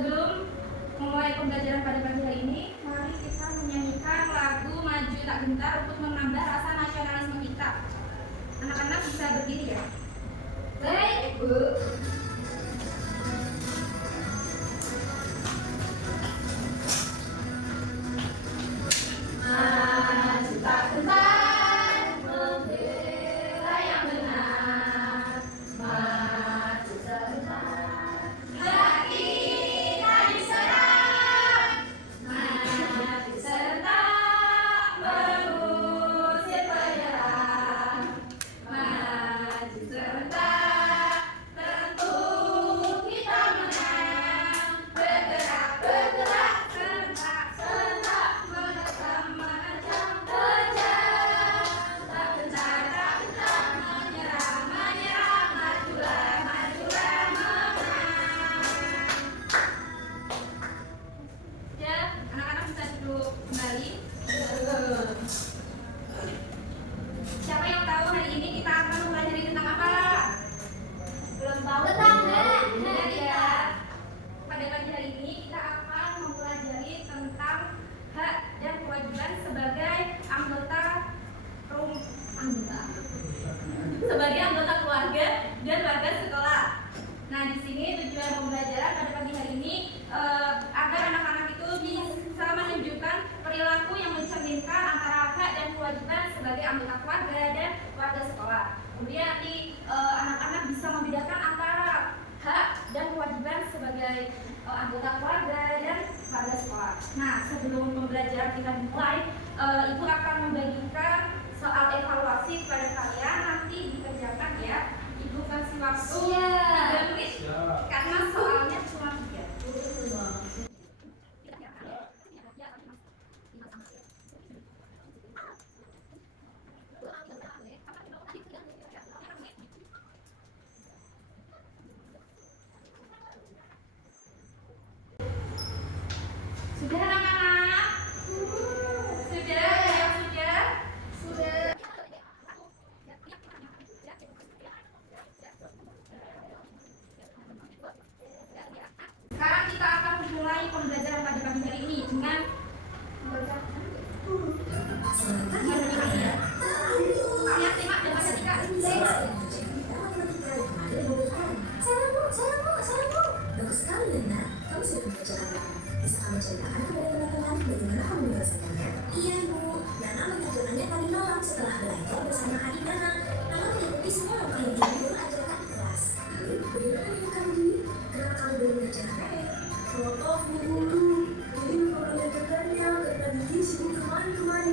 Sebelum memulai pembelajaran pada pagi hari ini, mari kita menyanyikan lagu Maju Tak Gentar untuk menambah rasa nasionalisme kita. Anak-anak bisa berdiri ya. Baik, Bu. Maju tak gentar, membela yang benar. Maju sebentar, hak kita diserang. Maju serentak, mengusir penyerang. Maju serentak, tentu kita menang. Bergerak, bergerak, serentak, serentak, menerkam, menerjang, terjang. Tak gentar, tak gentar, menyerang, menyerang, majulah, majulah, menang. Ya, anak-anak bisa duduk kembali. Siapa yang tahu hari ini kita akan mempelajari tentang apa? Belum tahu. Benar ya. Pada pagi hari ini kita akan mempelajari tentang hak dan kewajiban sebagai anggota sebagai anggota keluarga dan warga sekolah. Nah, di sini tujuan pembelajaran pada pagi hari ini agar anak-anak itu bisa menunjukkan perilaku yang mencerminkan antara hak dan kewajiban sebagai anggota keluarga dan warga sekolah. Kemudian nanti anak-anak bisa membedakan antara hak dan kewajiban sebagai anggota keluarga dan warga sekolah. Nah, sebelum pembelajaran kita dimulai, Ibu akan membagikan soal evaluasi kepada kalian, nanti dikerjakan ya. Ibu kasih waktu 3 menit karena soalnya cuma 3. Sudah anak-anak? Sudah ya, sudah? Sudah. Sekarang kita akan mulai pembelajaran pada pagi hari ini dengan kalian simak dan perhatikan. Bagus sekali, Lena. Kamu sudah mengajarkan. Bisa kamu ceritakan kepada teman-teman bagaimana kamu menyelesaikannya? Iya, Bu. Nana mengajarkannya tadi malam setelah belajar bersama adik Nana. Nana mengikuti semua langkah yang Ibu ajarkan di kelas. Lalu, bagaimana dengan kamu, Dwi? Kenapa kamu belum mengajarkannya? Maaf, Bu Guru. Dwi belum mengajarkannya karena Dwi sibuk kemari-kemari.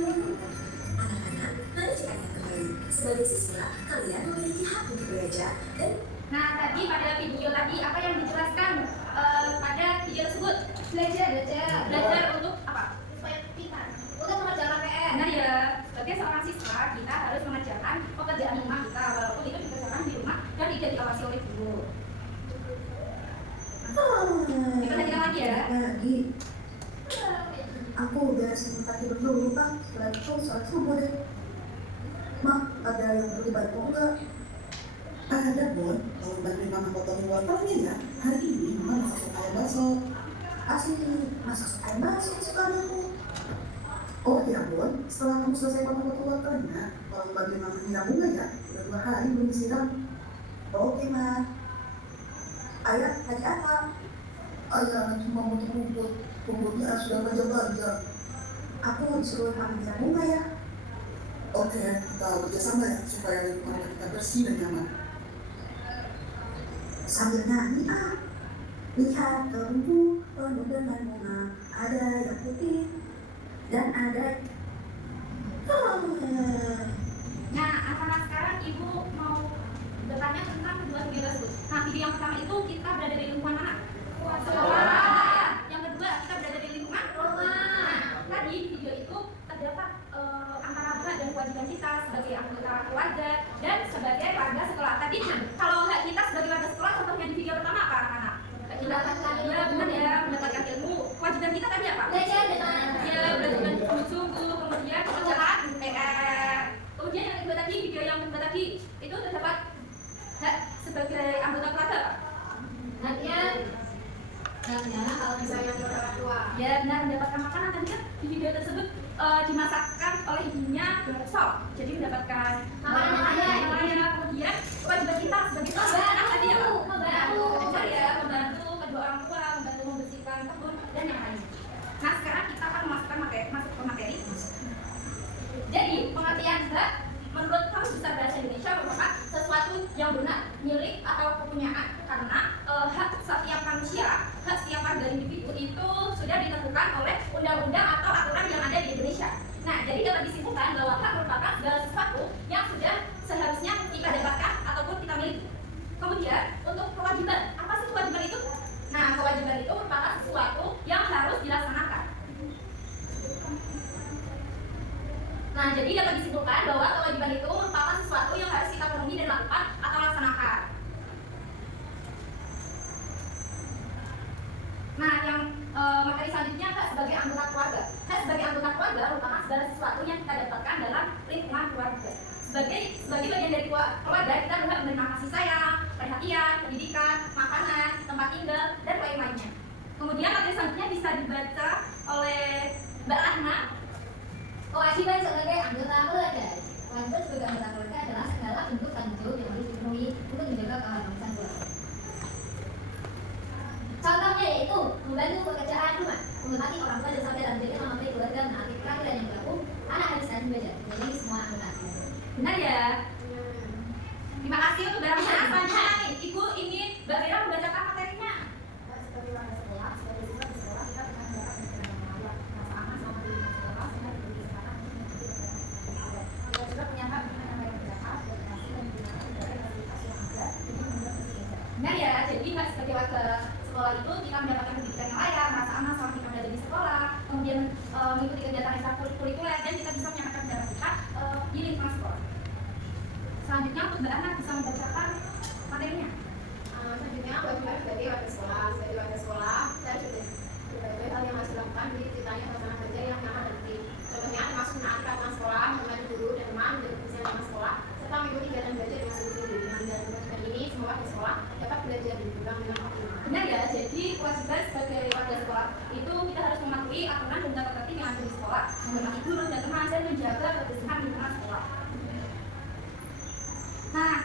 Anak-anak, mari kita ingat kembali. Sebagai siswa, kalian memiliki hak untuk belajar dan Nah, tadi pada video tadi apa yang dijelaskan pada video tersebut? Belajar untuk apa? Supaya pintar untuk mengerjakan PR. Benar ya, sebagai seorang siswa kita harus mengerjakan pekerjaan rumah kita walaupun itu dikerjakan di rumah dan tidak diawasi oleh guru. Diperhatikan lagi ya. Lagi. Aku udah sempat tidur dulu, Pak. Setelah itu sholat subuh deh. Ma, ada yang perlu dibantu enggak? Ada, Bon. Kalau bantuin Mama potong wortelnya ya, hari ini Mama masak sup ayam bakso. Asli, masak sup ayam bakso kesukaan aku. Oh ya, Bon. Setelah kamu selesai potong wortelnya, tolong bantuin Mama nyiram bunga ya. Udah 2 hari belum disiram. Oke, Ma. Ayah, lagi apa? Ayah cuma butuh rumput. Rumputnya sudah banyak-banyak. Aku disuruh Mama nyiram bunga ya. Oke, kita bekerjasama ya, supaya lingkungan kita bersih dan nyaman. Sambil nyanyi, lihat terumbu penuh dengan bunga. Ada yang putih dan ada Nah, anak-anak sekarang Ibu mau bertanya tentang kedua video tersebut. Nah, video yang pertama itu kita berada di lingkungan mana? Sekolah. Yang kedua kita berada di lingkungan rumah. Tadi di video itu terdapat antara hak dan kewajiban kita sebagai anggota keluarga dan sebagai warga sekolah. Tadi kalau hak kita sebagai warga sekolah contohnya di video pertama apa anak-anak? Mendapatkan ilmu. Ya benar ya, mendapatkan ilmu. Kewajiban kita tadi apa? Belajar dengan Ya, belajar dengan sungguh-sungguh, kemudian mengerjakan PR. Kemudian yang kedua tadi, video yang kedua tadi itu terdapat hak sebagai anggota keluarga. latihan Nah, ternyata kalau misalnya menurut orang tua. Ya benar, mendapatkan makanan. Tadi kan di video tersebut dimasakkan oleh ibunya sop, jadi mendapatkan Makanan yang layak. Kemudian kewajiban kita sebagai anak tadi ya Pak? Membantu kedua orang tua, membantu membersihkan kebun dan yang lainnya. Nah sekarang kita akan masuk ke materi. Jadi pengertian hak menurut Kamus Besar Bahasa Indonesia merupakan sesuatu yang benar, milik atau kepunyaan, karena hak setiap manusia, hak setiap warga individu itu sudah ditentukan oleh undang-undang atau aturan yang ada di Indonesia. Nah, jadi dapat disimpulkan bahwa hak merupakan segala sesuatu yang sudah seharusnya kita dapatkan ataupun kita miliki. Kemudian untuk kewajiban, apa sih kewajiban itu? Nah, kewajiban itu merupakan sesuatu yang harus dilaksanakan. Nah, jadi dapat disimpulkan bahwa kewajiban itu merupakan sesuatu yang harus kita penuhi dan lakukan atau laksanakan. Nah, yang materi selanjutnya hak sebagai anggota keluarga. Hak sebagai anggota keluarga merupakan segala sesuatu yang kita dapatkan dalam lingkungan keluarga. Sebagai bagian dari keluarga, kita berhak menerima kasih sayang, perhatian, pendidikan, makanan, tempat tinggal, dan lain-lainnya. Kemudian materi selanjutnya bisa dibaca oleh Mbak Rahma. Kewajiban sebagai anggota keluarga. Kewajiban sebagai anggota keluarga adalah segala bentuk tanggung jawab yang harus dipenuhi untuk menjaga keharmonisan keluarga. Contohnya yaitu membantu pekerjaan rumah, menghormati orang tua dan sampai dalam diri memakai keluarga, menaati peraturan yang berlaku, anak harus rajin belajar, menyayangi semua anggota. Benar ya? Terima kasih untuk Mbak Rahma. Selanjutnya nih, Ibu ingin Mbak Fira membacakan materinya. Seperti warga sekolah, sebagai siswa di sekolah kita pernah mendapat pendidikan rasa aman sama di sekolah, sehingga diberi kesempatan untuk mengikuti kita juga punya hak untuk menyampaikan pendapat, berkreasi dan menggunakan berbagai fasilitas yang ada untuk membuat pendidikan. Benar ya? Jadi Mbak sebagai warga sekolah itu kita mendapatkan pendidikan yang layak, merasa aman selama kita berada di sekolah, kemudian mengikuti kegiatan ekstrakurikuler, dan kita bisa menyampaikan pendapat kita di lingkungan sekolah. Selanjutnya untuk Mbak Ana bisa membacakan materinya. Selanjutnya kewajiban sebagai warga sekolah. Sebagai warga sekolah, kita juga berbagai hal yang harus dilakukan di ceritanya suasana kerja yang nyaman dan tertib. Contohnya termasuk menaati peraturan sekolah, menghormati guru dan teman, menjaga kebersihan lingkungan sekolah, serta mengikuti kegiatan belajar dengan sungguh-sungguh. Dengan menjalankan kewajiban ini, semua warga sekolah dapat belajar dan berkembang dengan optimal. Benar ya? Jadi kewajiban sebagai warga sekolah itu kita harus mematuhi aturan dan tata tertib yang ada di sekolah, menghormati guru dan teman, dan menjaga kebersihan lingkungan sekolah. Nah,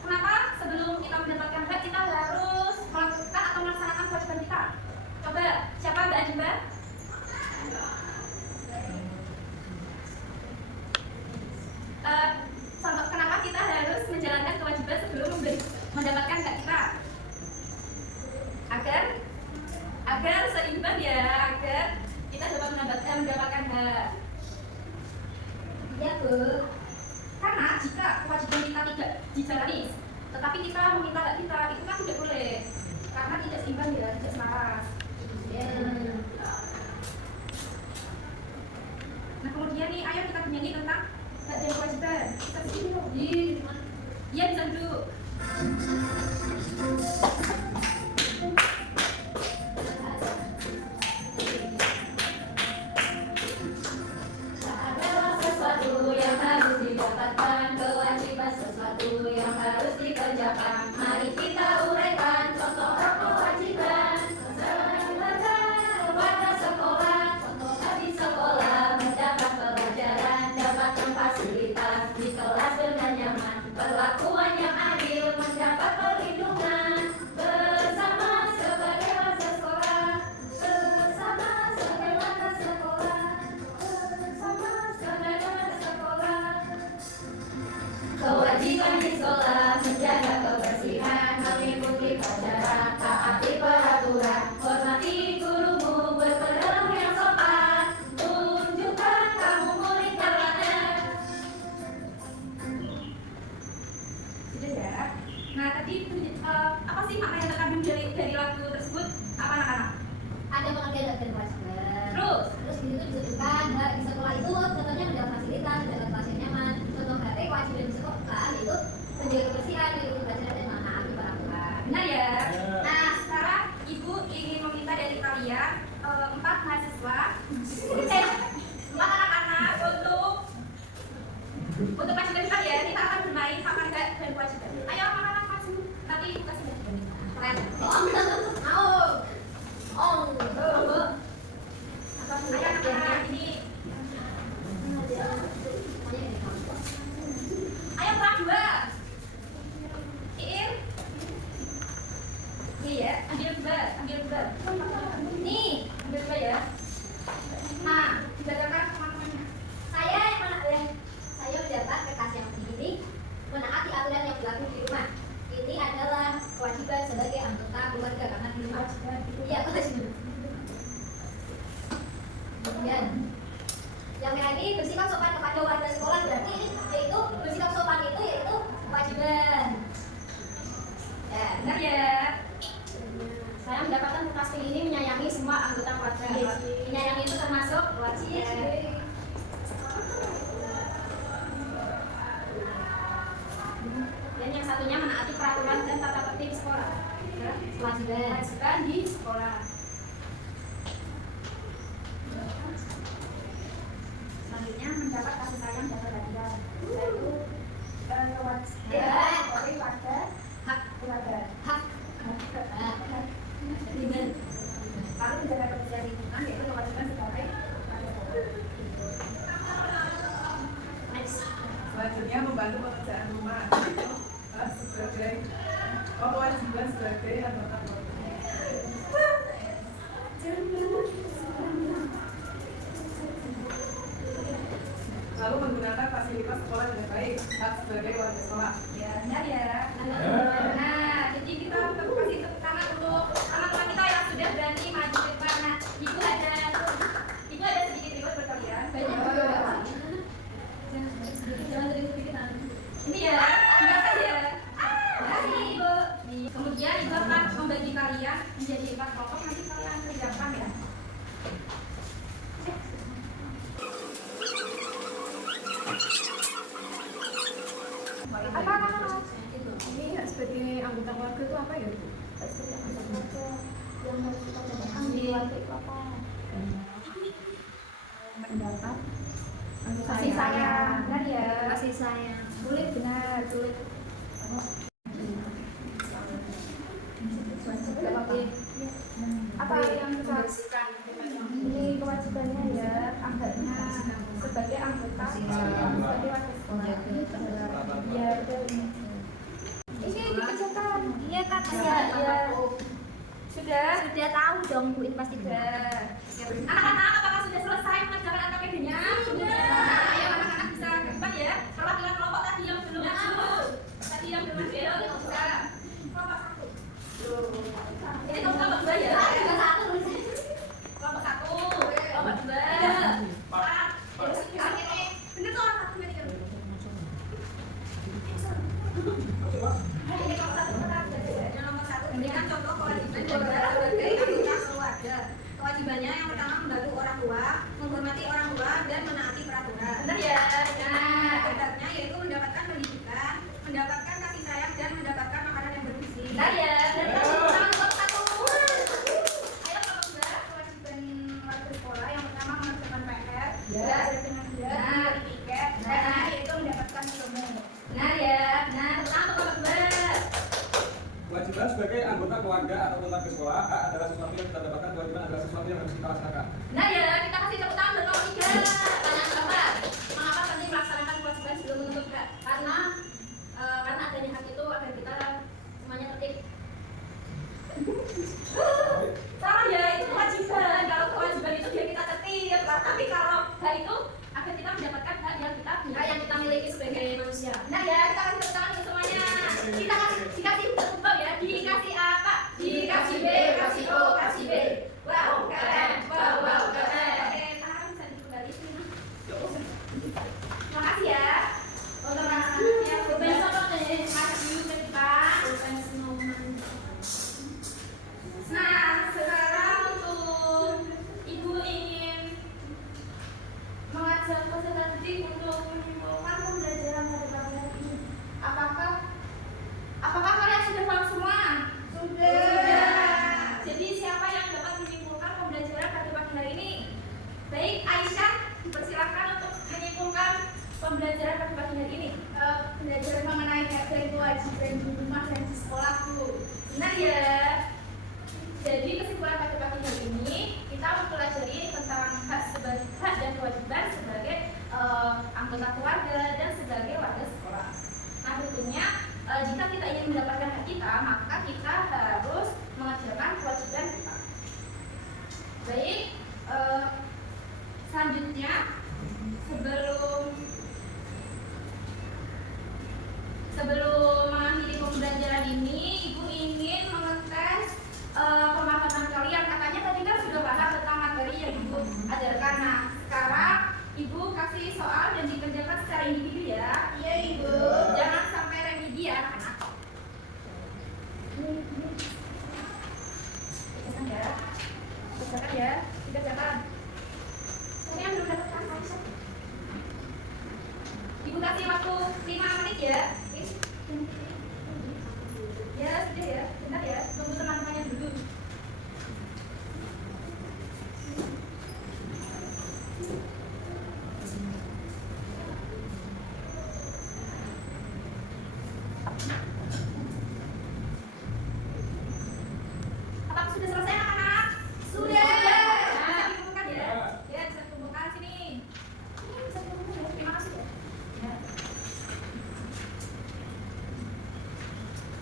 kenapa sebelum kita mendapatkan hak kita harus melakukan atau melaksanakan kewajiban kita? Coba, siapa Mbak Ajimba? Kenapa kita harus menjalankan kewajiban sebelum mendapatkan hak kita? Agar seimbang ya, agar kita dapat mendapatkan hak. Ya, Bu. Karena jika kewajiban kita tidak dijalani, tetapi kita meminta hak kita, itu kan tidak boleh. Karena tidak seimbang ya, tidak selaras. Nah kemudian nih, ayo kita bernyanyi tentang hak dan kewajiban. Kita begini loh. Iya, bisa duduk. Sesuatu yang harus didapatkan, kewajiban sesuatu yang harus dikerjakan. Mari kita uraikan contoh kewajiban. Warga sekolah, contoh di sekolah, mendapat pelajaran, dapatkan fasilitas di kelas dengan nyaman, perlakuan yang adil, mendapat perlindungan. Bersama sebagai warga sekolah, bersama sebagai warga sekolah, bersama sebagai warga sekolah. Kewajiban di sekolah menjaga kebersihan, mengikuti pelajaran, taati peraturan, hormati gurumu, berperilaku yang sopan, tunjukkan kamu murid teladan. Sudah ya. Nah tadi apa sih makna yang terkandung dari lagu tersebut? Apa anak-anak? Ada pengertian dan kewajiban. Terus? Terus di situ disebutkan hak di sekolah itu contohnya mendapat fasilitas, mendapat kelas yang nyaman. Contoh hak kewajiban di sekolah itu menjaga kebersihan, mengikuti pelajaran dan menaati peraturan. Benar ya? Nah sekarang Ibu ingin meminta dari kalian 4 mahasiswa, 4 anak-anak untuk kewajiban kita ya. Kita akan bermain hak dan kewajiban. Ayo anak-anak maju. Nanti Ibu kasih keren. Mau. Iya, kewajiban. Kemudian yang merah ini bersikap sopan kepada warga sekolah, berarti yaitu bersikap sopan itu yaitu kewajiban. Ya, benar ya. Saya mendapatkan kertas pink ini menyayangi semua anggota keluarga. Menyayangi itu termasuk kewajiban. Dan yang satunya menaati peraturan dan tata tertib sekolah. Kewajiban di sekolah. Selanjutnya mendapat kasih sayang dan perhatian, yaitu kewajiban dari warga, hak keluarga, hak. Lalu menjaga kebersihan lingkungan, yaitu kewajiban sebagai selanjutnya membantu pekerjaan rumah sebagai kewajiban sebagai anggota keluarga. Lalu menggunakan fasilitas sekolah dengan baik, hak sebagai warga sekolah. Ya, benar ya. Nah, jadi kita kasih tepuk tangan untuk teman-teman kita yang sudah berani maju ke depan. Nah, ibu ada sedikit reward buat kalian. Banyak. Jangan sedikit. Ini ya, silakan ya. Makasih ibu. Kemudian ibu akan membagi kalian menjadi 4 kelompok. Nanti kalian kerjakan ya. apa? Ini sebagai anggota keluarga itu apa ya? Sebagai anggota keluarga yang harus kita lakukan di keluarga itu apa? Mendapat kasih sayang, benar ya? Kasih sayang, sulit benar, sulit. Apa yang kita ini kewajibannya ya, anggotanya sebagai anggota sebagai warga sekolah. Biar ini dikerjakan. Iya kak, Ya. Sudah tahu dong Bu, ini pasti Sudah. Anak-anak apakah sudah selesai mengerjakan AKP-nya? Sudah. Ayo anak-anak bisa ke depan ya. Perwakilan kelompok tadi yang belum masuk. Tadi yang belum masuk ya, bisa. Kelompok 1. Ini kelompok 2 ya. Kelompok 1. Kelompok 2. Bener tuh orang 1 ini. Ini kelompok 1 yang nomor 1 ini kan contoh kewajiban sebagai anggota keluarga. Kewajibannya yang pertama membantu orang tua, menghormati orang tua, dan menaati peraturan. Benar ya? Nah, adabnya yaitu mendapatkan pendidikan, mendapatkan kasih sayang, dan mendapatkan makanan yang bergizi. Benar ya? Benar. Kelompok 1. Ayo kelompok 2, kewajiban warga sekolah yang pertama mengerjakan PR, belajar dengan benar, membeli tiket, dan yaitu mendapatkan ilmu. Benar ya? Nah, pertama kelompok 2. Kewajiban sebagai anggota keluarga atau tetap ke sekolah, hak adalah sesuatu yang kita dapatkan, kewajiban adalah sesuatu yang harus kita laksanakan. Nah ya, kita kasih tepuk tangan buat nomor 3. Pertanyaan Bapak, mengapa penting melaksanakan kewajiban sebelum menuntut hak? Karena adanya hak itu agar kita semuanya tertib. Salah ya, itu kewajiban. Kalau kewajiban itu biar kita tertib, tapi kalau hak itu agar kita mendapatkan hak yang kita Hak yang kita miliki sebagai manusia. Nah ya, kita kasih tepuk tangan untuk semuanya. Kita dikasih berubah ya. Dikasih apa? Dikasih B, kasih O, kasih B. Wow, keren. Wow, keren. Oke, tangan bisa dikembali sini. Terima kasih ya. Untuk anak-anak yang besok nih, maju ke depan. Nah, sekarang untuk ibu ingin mengajak peserta didik untuk menyimpulkan pembelajaran pada pagi hari ini. Apakah kalian sudah paham semua? Sudah. Jadi siapa yang dapat menyimpulkan pembelajaran pada pagi hari ini? Baik, Aisyah, dipersilakan untuk menyimpulkan pembelajaran pada pagi hari ini. Pembelajaran mengenai hak dan kewajiban di rumah dan di sekolah, Bu. Benar ya. Jadi kesimpulan pada pagi hari ini kita mempelajari tentang hak dan kewajiban sebagai anggota keluarga dan sebagai warga sekolah. Nah tentunya jika kita ingin mendapatkan hak kita, maka kita harus mengerjakan kewajiban kita. Baik, selanjutnya sebelum mengakhiri pembelajaran ini, Ibu ingin mengetes pemahaman kalian ya, dikerjakan. Tapi yang belum dapatkan Aisyah. Ibu kasih waktu 5 menit ya. Ya, sudah ya. Bentar ya, tunggu teman-temannya dulu. Apakah sudah selesai anak-anak? Sudah. Bisa dikumpulkan ya? Ya, bisa dikumpulkan sini. Ini bisa diumumkan ya. Terima kasih ya. Ya.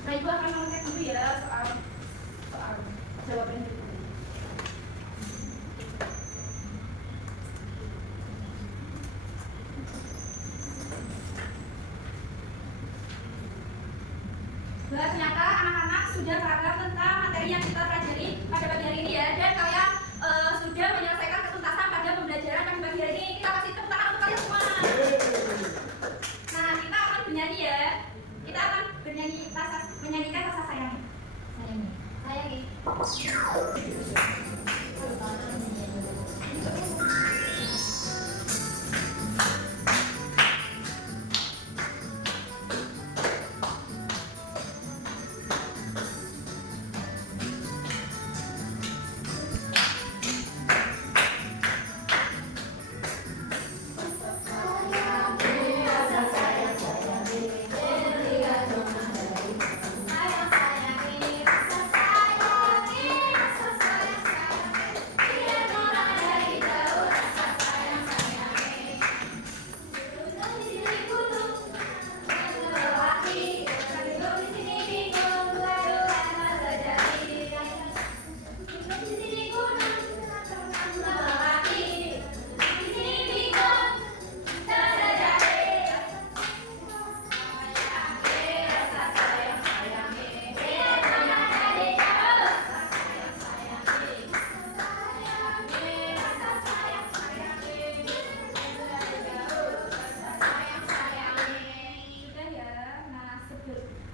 Nah, Ibu akan mengecek dulu ya soal jawaban itu. Ternyata anak-anak sudah paham tentang materi yang kita pelajari pada pagi hari ini ya, dan kalian sudah menyelesaikan ketuntasan pada pembelajaran pada pagi hari ini. Kita kasih tepuk tangan untuk kalian semua. Nah, kita akan bernyanyi ya. Kita akan menyanyikan rasa sayang. Sayangi.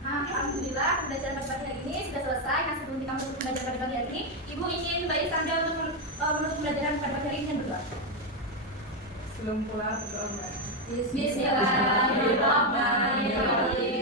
Alhamdulillah pembelajaran pada pagi hari ini sudah selesai. Nah, sebelum kita menutup pembelajaran pada pagi hari ini, Ibu ingin kembali Anda untuk menutup pembelajaran pada pagi hari ini dengan berdoa. Sebelum pulang berdoa. Bismillahirrahmanirrahim.